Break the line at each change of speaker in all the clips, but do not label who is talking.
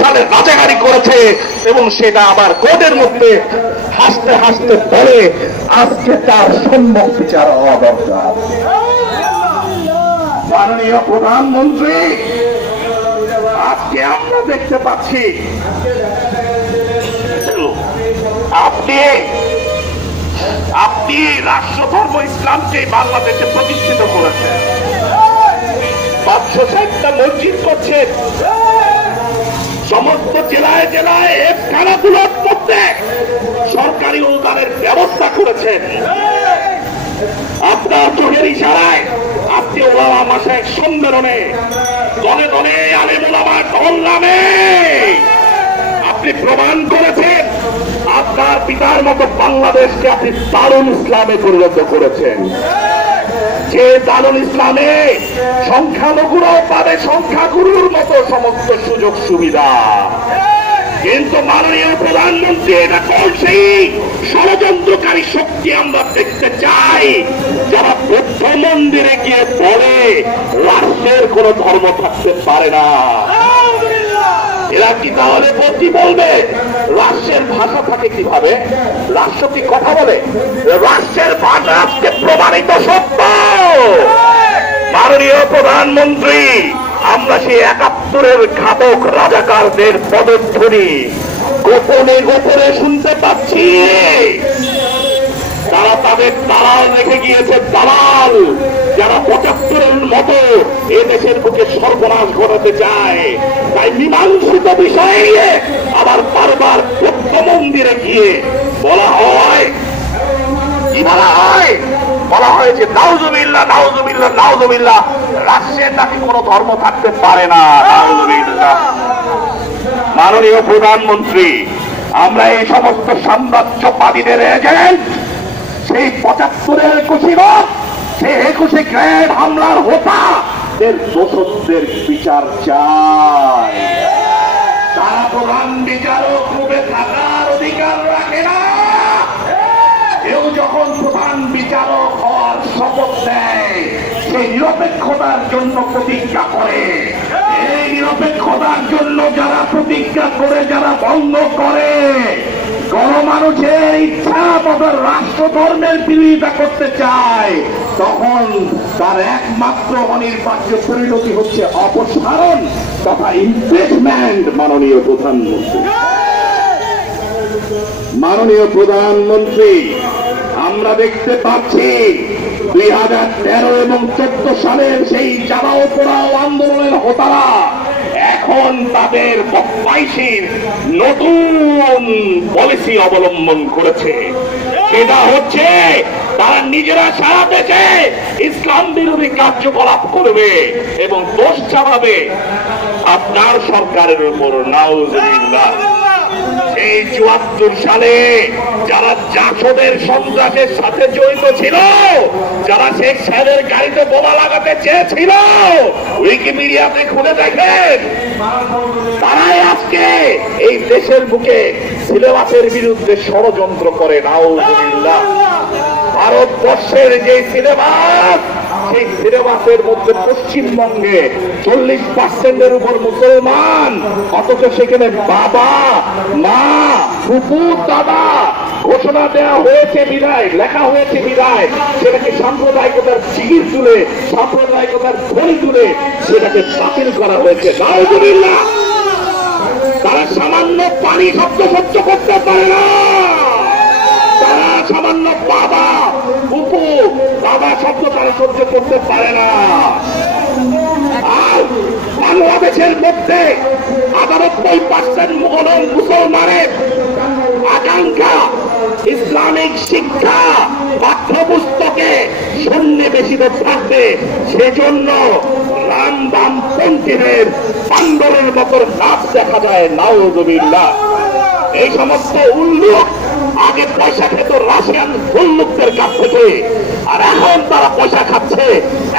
সালে রাজাগারি করেছে এবং সেটা আবার কোর্টের মধ্যে হাসতে হাসতে বলে, আজকে তার সম্যক বিচার হওয়া দরকার। মাননীয় প্রধানমন্ত্রী, আজকে আমরা দেখতে পাচ্ছি, আপনি আপনি রাষ্ট্রধর্ম ইসলামকে বাংলাদেশে প্রতিষ্ঠিত করেছেন। পাঁচশো ষাটটা মসজিদ করছেন। সমস্ত জেলায় জেলায় খেলাধুলার মধ্যে সরকারি অনুদানের ব্যবস্থা করেছেন আপনার চোখের ইশারায় আপনি ওলামা মাসায় সম্মেলনে দলে দলে আলেম ওলামার দল নামে আপনি প্রমাণ করেছেন, আপনার পিতার মতো বাংলাদেশকে আপনি দারুল ইসলামে পরিণত করেছেন। যে দারুল ইসলামে। সংখ্যালঘুরাও পাবে সংখ্যাগুরুর মতো সমস্ত সুযোগ সুবিধা। কিন্তু মাননীয় প্রধানমন্ত্রী, এটা করছেই ষড়যন্ত্রকারী শক্তি আমরা দেখতে চাই, যারা বৌদ্ধ মন্দিরে গিয়ে পড়ে রাষ্ট্রের কোন ধর্ম থাকতে পারে না। এরা কি তাহলে বলবে? রাষ্ট্রের ভাষা থাকে কীভাবে? রাষ্ট্র কি কথা বলে? রাষ্ট্রের ভাষা আজকে প্রমাণিত সত্য। মাননীয় প্রধানমন্ত্রী, আমরা সেই একাত্তরের ঘাতক রাজাকারদের পদধ্বনি। গোপনে গোপনে শুনতে পাচ্ছি। তারা তাদের দালাল রেখে গিয়েছে, দালাল। যারা পঁচাত্তরের মতো এ দেশের বুকে সর্বনাশ ঘটাতে চায়। তাই মীমাংসিত বিষয়ে আবার বারবার মন্দিরে গিয়ে বলা হয়, কি বলা হয়? বলা নাউজুবিল্লা নাউজুবিল্লা নাউজুবিল্লা নাকি ধর্ম থাকতে পারে না নাউজুবিল্লা মাননীয় প্রধানমন্ত্রী, আমরা এই সমস্ত সাম্রাজ্যবাদীদের এজেন্ট সেই পঁচাত্তরের কুশিরত সেই একুশে গ্রেড হামলার হোতা, এর দোষকদের বিচার চায় তারা প্রধান বিচারক রূপে থাকার অধিকার রাখে না, কেউ যখন প্রধান বিচারক হওয়ার শপথ দেয় সেই নিরপেক্ষতার জন্য প্রতিজ্ঞা করে। এই নিরপেক্ষতার জন্য যারা প্রতিজ্ঞা করে, যারা ভঙ্গ করে, গণমানুষের ইচ্ছা তাদের রাষ্ট্র ধর্মের বিরোধিতা করতে চায়। তখন তার একমাত্র অনির্বাচ্য পরিণতি হচ্ছে অপসারণ তথা ইমপ্রেসমেন্ট মাননীয় প্রধানমন্ত্রী। মাননীয় প্রধানমন্ত্রী, আমরা দেখতে পাচ্ছি দুই হাজার তেরো এবং চোদ্দ সালের সেই জ্বালাও পোড়াও আন্দোলনের হোতারা, এখন তাদের বদমাইশির নতুন পলিসি অবলম্বন করেছে। সেটা হচ্ছে তারা নিজেরা সারা দেশে ইসলাম বিরোধী কার্যকলাপ করবে এবং দোষ চাপাবে আপনার সরকারের উপর। নাউজুবিল্লাহ। এই চুয়াত্তর সালে যারা জাসদের সন্ত্রাসের সাথে জড়িত ছিল, যারা শেখ সাহেবের গাড়িতে বোমা লাগাতে চেয়েছিল, উইকিমিডিয়াতে খুলে দেখেন, তারাই আজকে এই দেশের বুকে সিলেবাসের বিরুদ্ধে ষড়যন্ত্র করে। নাউজুবিল্লাহ। ভারতবর্ষের যে সিলেবাস সেই সিলেবাসের মধ্যে পশ্চিমবঙ্গে চল্লিশ পার্সেন্টের উপর মুসলমান, অথচ সেখানে বাবা, মা ফুপু দাদা ঘোষণা দেওয়া হয়েছে বিদায়, লেখা হয়েছে বিদায়। সেটাকে সাম্প্রদায়িকতার চিকির তুলে, সাম্প্রদায়িকতার ধরি তুলে সেটাকে বাতিল করা হয়েছে। তারা সামান্য পানি শব্দ সহ্য করতে পারে না। সামান্য বাবা উপু বাবা শব্দ তারা সহ্য করতে পারে না। আর বাংলাদেশের মধ্যে আটানব্বই পার্সেন্ট মুসলমান মুসলমানের আকাঙ্ক্ষা ইসলামিক শিক্ষা, পাঠ্যপুস্তকে সন্নিবেশিত থাকবে। সেজন্য রাম বাম পন্থীদের পাণ্ডবের মতো নাচ দেখা যায় নাওজবিল্লা এই সমস্ত উল্লুক আগে পয়সা খেত রাশিয়ান উল্লুকদের কাছ থেকে। আর এখন তারা পয়সা খাচ্ছে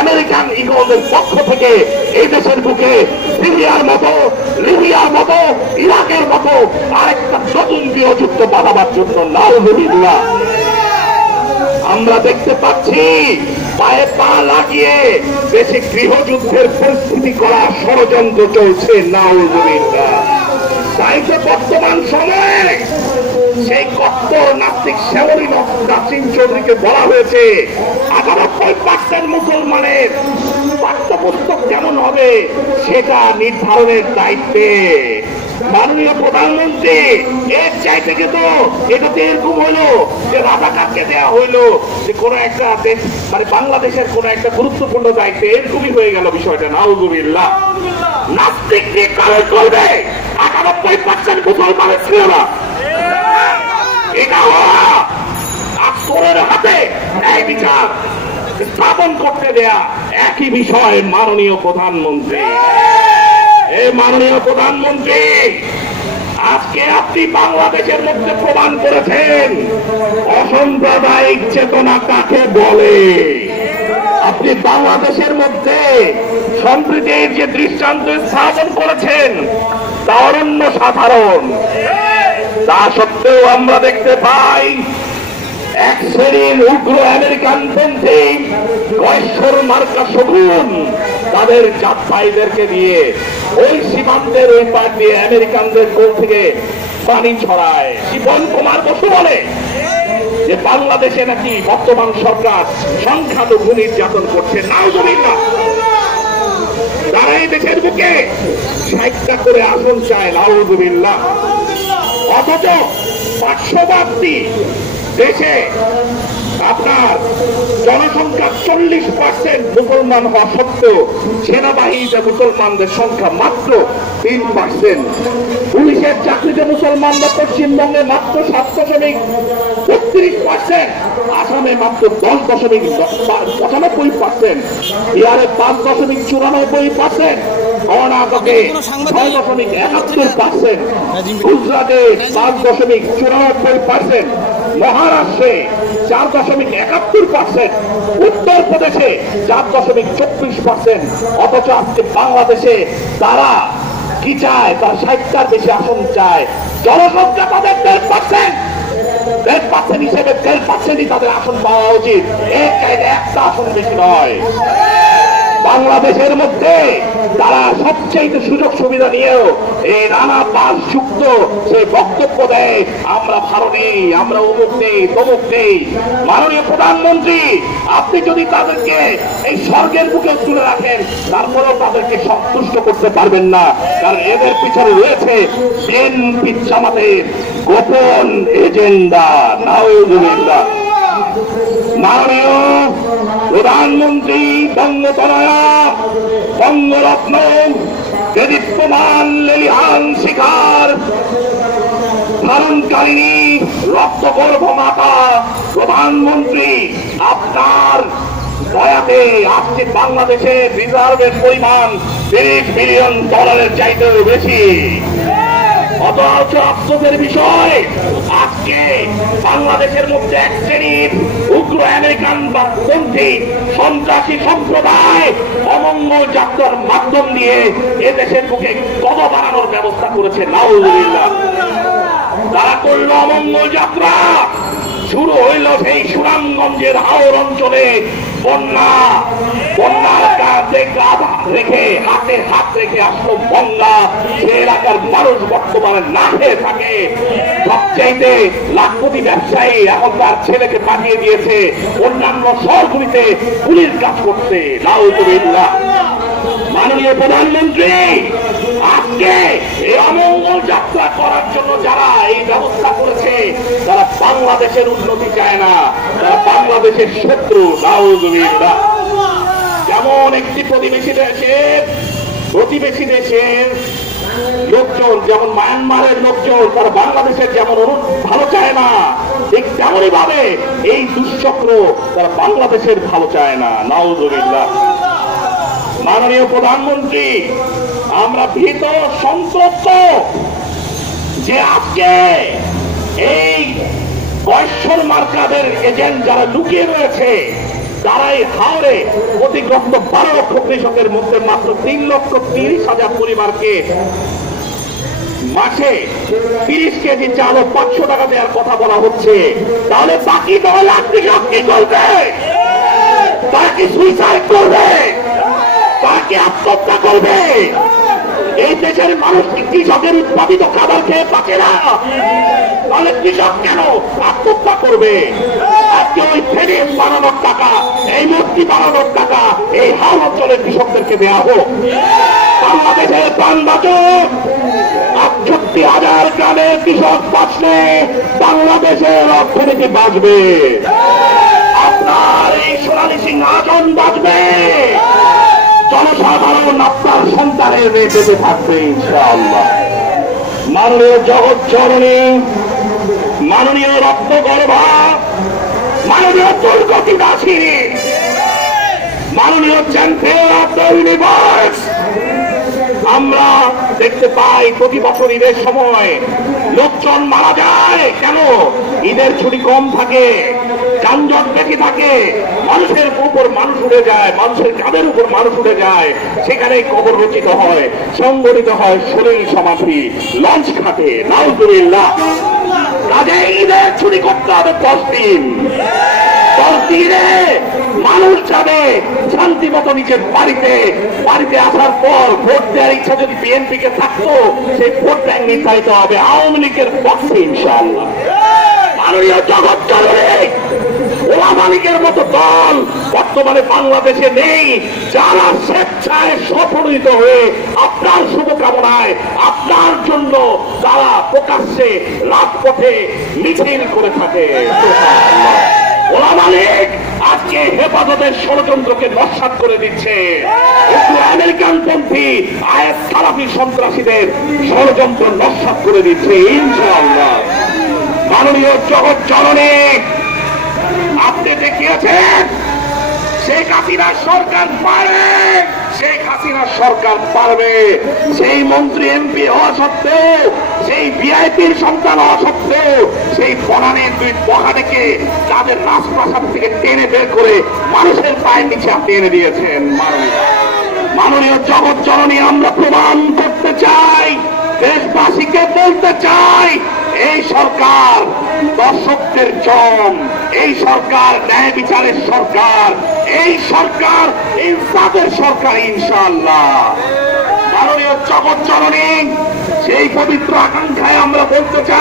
আমেরিকান ইগলের পক্ষ থেকে এই দেশের বুকে সিরিয়ার মতো, লিবিয়ার মতো, ইরাকের মতো আরেকটা নতুন গৃহযুক্ত বাড়াবার জন্য নাউজবিল্লা আমরা দেখতে পাচ্ছি পায়ে পা লাগিয়ে দেশে গৃহযুদ্ধের পরিস্থিতি করা ষড়যন্ত্র চলছে নাউজবিল্লা তাই তো বর্তমান সময়ে সেই নাস্তিক চৌধুরীকে বলা হয়েছে মুসলমানের পাঠ্যপুস্তক কেমন হবে সেটা নির্ধারণের দায়িত্বে। মাননীয় প্রধানমন্ত্রী, এর চাই থেকে তো এটা তো এরকম যে দেওয়া হইল যে কোন একটা মানে বাংলাদেশের কোন একটা গুরুত্বপূর্ণ দায়িত্বে এরকমই হয়ে গেল বিষয়টা। নাউজুবিল্লাহ। নাস্তিক নিয়ে কারণ করবে? আটানব্বই পার্সেন্ট মুসলমানের ছিল না স্থাপন করতে দেয়া একই বিষয় মাননীয় প্রধানমন্ত্রী। মাননীয় প্রধানমন্ত্রী, আজকে আপনি বাংলাদেশের মধ্যে প্রমাণ করেছেন, অসাম্প্রদায়িক চেতনা কাকে বলে? আপনি বাংলাদেশের মধ্যে সম্প্রীতির যে দৃষ্টান্ত স্থাপন করেছেন তা অনন্য সাধারণ, তা সত্ত্বেও আমরা দেখতে পাই এক শ্রেণির উগ্র আমেরিকান মার্কা শগুন তাদের জাত ভাইদেরকে দিয়ে ওই সীমান্তের ওই পার দিয়ে আমেরিকানদের কোল থেকে পানি ছড়ায়। জীবন কুমার বসু বলে যে বাংলাদেশে নাকি বর্তমান সরকার সংখ্যালঘু নির্যাতন করছে। নাও বলি না তারা দেশের বুকে ষাটটা করে আসন চায় নাউজুবিল্লাহ অথচ পার্শ্ববর্তী দেশে আপনার জনসংখ্যা চল্লিশ পার্সেন্ট মুসলমান হওয়া সত্ত্বেও সেনাবাহিনীতে মুসলমানদের সংখ্যা মাত্র তিন পার্সেন্ট পুলিশের চাকরিতে মুসলমানরা পশ্চিমবঙ্গে মাত্র সাত দশমিক পার্সেন্ট আসামে মাত্র দশ দশমিক পঁচানব্বই পার্সেন্ট বিহারে পাঁচ দশমিক চুরানব্বই একাত্তর মহারাষ্ট্রে চার দশমিক একাত্তর পার্সেন্ট উত্তর প্রদেশে চার দশমিক চব্বিশ পার্সেন্ট অথচ আজকে বাংলাদেশে তারা কি চায়? তার ষাটটার বেশি আসন চায়। জনসংখ্যা তাদের দেড় পার্সেন্ট দেড় পার্সেন্ট হিসেবে টেন পার্সেন্টই তাদের আসন পাওয়া উচিত। এক একটা আসন বেশি নয়। বাংলাদেশের মধ্যে তারা সবচেয়ে সুযোগ সুবিধা নিয়েও এই নানা পাশ যুক্ত সেই বক্তব্য দেয়, আমরা ভালো নেই, আমরা অমুক নেই, তমুক নেই। মাননীয় প্রধানমন্ত্রী, আপনি যদি তাদেরকে এই স্বর্গের বুকে তুলে রাখেন, তারপরেও তাদেরকে সন্তুষ্ট করতে পারবেন না। কারণ এদের পিছনে রয়েছে বিএনপি জামাতের গোপন এজেন্ডা নাউজুবিল্লাহ মাননীয় প্রধানমন্ত্রী বঙ্গতনয়া বঙ্গরত্ন দেদীপ্যমান লেলিহান শিখার, ধারণকারিণী, রক্তগর্ভ মাতা, প্রধানমন্ত্রী, আপনার দয়াতে আজকে বাংলাদেশে রিজার্ভের পরিমাণ তিরিশ বিলিয়ন ডলারের চাইতেও বেশি। অথচ বিষয়। আজকে বাংলাদেশের মধ্যে এক শ্রেণির উগ্র আমেরিকান বা পন্থী সন্ত্রাসী সম্প্রদায় অমঙ্গল যাত্রার মাধ্যম দিয়ে এদেশের মুখে বুকে কদ বানানোর ব্যবস্থা করেছে। নাউজুবিল্লাহ। তারা করল অমঙ্গল যাত্রা। শুরু হইল সেই সুনামগঞ্জের হাওর অঞ্চলে। বন্যা বন্যার রেখে, হাতে হাত রেখে আসলো বন্যা। সে এলাকার মানুষ বর্তমানে না খেয়ে থাকে। সবচাইতে লাখপতি ব্যবসায়ী এখন তার ছেলেকে পাঠিয়ে দিয়েছে। অন্যান্য শহরগুলিতে পুলিশ কাজ করতে নাউজুবিল্লাহ মাননীয় প্রধানমন্ত্রী! এই অমঙ্গল যাত্রা করার জন্য যারা এই ব্যবস্থা করেছে, তারা বাংলাদেশের উন্নতি চায় না। তারা বাংলাদেশের শত্রু। যেমন একটি প্রতিবেশী দেশের প্রতিবেশী দেশের লোকজন, যেমন মায়ানমারের লোকজন, তারা বাংলাদেশের যেমন ভালো চায় না, ঠিক তেমনই ভাবে এই দুঃচক্র তারা বাংলাদেশের ভালো চায় না। নাউজুবিল্লাহ মাননীয় প্রধানমন্ত্রী আমরা ভীত, সন্ত্রস্ত। যে আজকে এই বয়স্কর মার্কাদের এজেন্ট যারা লুকিয়ে রয়েছে, তারাই হাওড়ে ক্ষতিগ্রস্ত বারো লক্ষ কৃষকের মধ্যে মাত্র তিন লক্ষ তিরিশ হাজার পরিবারকে মাসে তিরিশ কেজি চাল ও পাঁচশো টাকা দেওয়ার কথা বলা হচ্ছে। তাহলে বাকি নয় লাখ কৃষক কি করবে? তারা কি সুইসাইড করবে? তারা কি আত্মহত্যা করবে? এই দেশের মানুষ কৃষকের উৎপাদিত খাবার খেয়ে পাচ্ছে না। তাহলে কৃষক কেন আত্মহত্যা করবে? আজকে ওই বানানোর টাকা, এই মূর্তি বানানোর টাকা, এই অঞ্চলের কৃষকদেরকে দেওয়া হোক। বাংলাদেশের প্রাণ আটষট্টি হাজার গ্রামের কৃষক বাঁচলে বাংলাদেশের অর্থনীতি বাঁচবে। আপনার এই সোনালী সিংহাসন বাঁচবে। জনসাধারণ আপনার সন্তানের বেঁচে থাকবে, ইনশাআল্লাহ। মাননীয় জগৎ চরণী মাননীয় রত্ন গর্ভা মাননীয় দুর্গতি দাসিনী, মাননীয় চ্যাম্পিয়ন অফ দ্য ইউনিভার্স আমরা দেখতে পাই প্রতি বছর ঈদের সময় লোকজন মারা যায়। কেন? ঈদের ছুটি কম থাকে, যানজট বেশি থাকে, মানুষের উপর মানুষ উঠে যায়, মানুষের কাঁধের উপর মানুষ উঠে যায়। সেখানে কবর রচিত হয়, সংগঠিত হয় শরীর সমাধি, লঞ্চ খাটে নাউজুবিল্লাহ। কাজে ঈদের ছুটি করতে হবে দশ দিন। দশ দিনে মানুষ যাবে, শান্তি মতো নিজের বাড়িতে বাড়িতে আসার পর ভোট দেওয়ার ইচ্ছা যদি বিএনপি কে থাকতো, সেই ভোট ব্যাংক নির্ধারিত হবে আওয়ামী লীগের পক্ষে ওলামা লীগের মতো দল বর্তমানে বাংলাদেশে নেই, যারা স্বেচ্ছায় সফলিত হয়ে আপনার শুভকামনায়, আপনার জন্য তারা প্রকাশ্যে রাজপথে মিছিল করে থাকে। ওলা লীগ আজকে হেফাজতের ষড়যন্ত্রকে নস্বাত করে দিচ্ছে। আমেরিকান পন্থী আয়াত সালাফি সন্ত্রাসীদের ষড়যন্ত্র নস্বাত করে দিচ্ছে, ইনশাআল্লাহ। মাননীয় জগৎ জননী, আপনি দেখিয়েছেন, শেখ হাসিনা সরকার পারে শেখ হাসিনা সরকার পারবে। সেই মন্ত্রী এমপি হওয়া সত্ত্বেও সেই ভিআইপির সন্তান হওয়া সেই ফনানের দুই পহা থেকে তাদের রাজপ্রাসাদ থেকে টেনে বের করে মানুষের পায়ের নিচে আপনি এনে দিয়েছেন, মাননীয়। জগৎ জননী, আমরা প্রমাণ করতে চাই, দেশবাসীকে বলতে চাই, এই সরকার দর্শকদের জম এই সরকার ন্যায় বিচারের সরকার, এই সরকার ইনসাফের সরকার, ইনশাআল্লাহ। মাননীয় জগৎ জননী সেই পবিত্র আকাঙ্ক্ষায় আমরা বলতে চাই